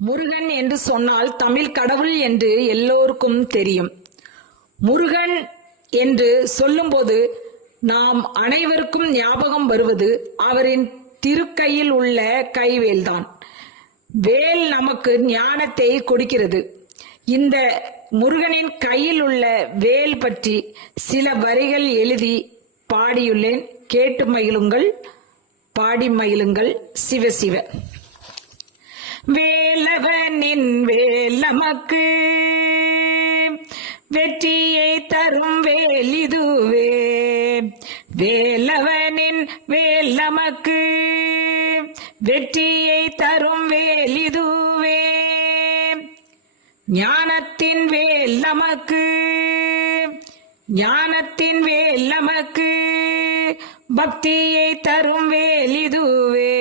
முருகன் என்று சொன்னால் தமிழ் கடவுள் என்று எல்லோருக்கும் தெரியும். முருகன் என்று சொல்லும்போது நாம் அனைவருக்கும் ஞாபகம் வருவது அவரின் திருக்கையில் உள்ள கைவேல்தான். வேல் நமக்கு ஞானத்தை கொடுக்கிறது. இந்த முருகனின் கையில் உள்ள வேல் பற்றி சில வரிகள் எழுதி பாடியுள்ளேன். கேட்டு மகிழுங்கள், பாடி மகிழுங்கள். சிவசிவ. வேலவனின் வேல் நமக்கு வெற்றியை தரும் வேல் இதுவே. வேலவனின் வேல் நமக்கு வெற்றியை தரும் வேல் இதுவே. ஞானத்தின் வேல் நமக்கு, ஞானத்தின் வேல் நமக்கு பக்தியை தரும் வேல் இதுவே.